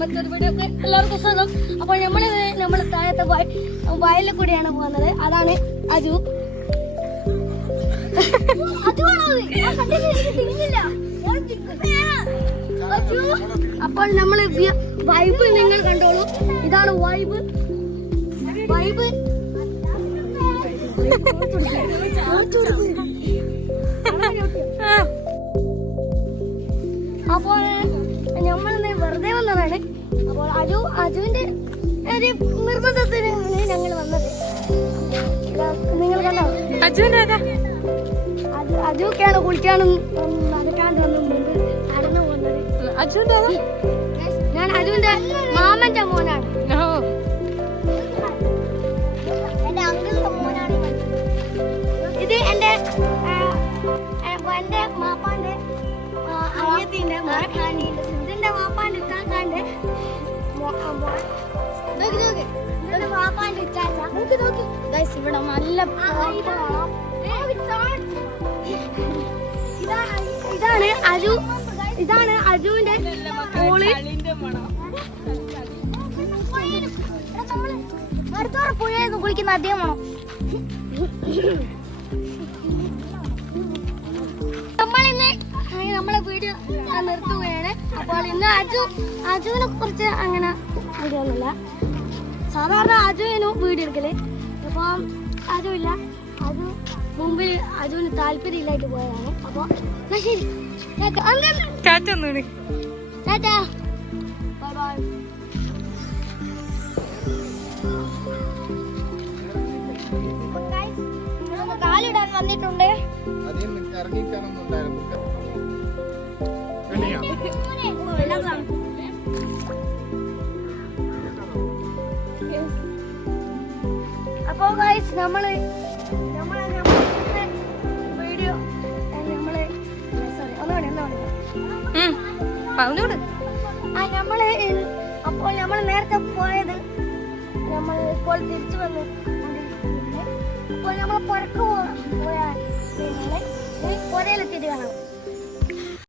മറ്റൊരു വീഡിയോ എല്ലാവർക്കും സ്വാഗതം. അപ്പോൾ നമ്മൾ താഴത്തെ വയലിൽ കൂടിയാണ് പോകുന്നത്. അതാണ് അജു. അപ്പോൾ നമ്മൾ വൈബ് നിങ്ങൾ കണ്ടോളൂ. ഇതാണ് വൈബ്. അപ്പോൾ നമ്മൾ വെറുതെ വന്നതാണ്. അപ്പോൾ അജുവിന്റെ ഒരു നിർബന്ധത്തിന് ഞങ്ങൾ വന്നത്. നിങ്ങൾ കണ്ടോ? അജുക്കാണ് കുളിക്കാനും നടക്കാണ്ട് വന്നിട്ടുണ്ട്. നടന്നു പോകുന്നത് ഞാൻ അജുവിന്റെ മാമന്റെ മോനാണ്. എന്റെ അങ്കിളിന്റെ മോനാണ്. ഇത് എന്റെ മാപ്പാന്റെ അനിയത്തിന്റെ ഇതിന്റെ മാപ്പാന്റെ ഇത്താക്കാന്റെ മാപ്പാന്റെ ഇവിടെ നല്ല ഇതാണ് അജു. ഇതാണ് അജുവിന്റെ മോള്. അടുത്തോടെ പുഴയൊക്കെ കുളിക്കുന്ന അദ്ദേഹമാണോ? നമ്മളിന്ന് നമ്മളെ വീഡിയോ നിർത്തുകയാണ്. അപ്പോൾ ഇന്ന് അജുവിനെ കുറിച്ച് അങ്ങനെ വീഡിയോ ഒന്നുമില്ല. സാധാരണ അജുവിനും വീഡിയോ എടുക്കല്. അപ്പം അജു ഇല്ല. മുമ്പിൽ അജുവിന് താല്പര്യമില്ലായിട്ട് പോയതാണ്. അപ്പൊ ശരി, കാലിടാൻ വന്നിട്ടുണ്ട്. അപ്പോ ഗൈസ് നമ്മള് വീഡിയോ അപ്പോൾ നമ്മൾ നേരത്തെ പോയത് നമ്മൾ ഇപ്പോൾ തിരിച്ചു വന്ന് അപ്പോൾ നമ്മൾ പുറത്ത് പോയാൽ പുരയിലെത്തിയിട്ട് കാണാം.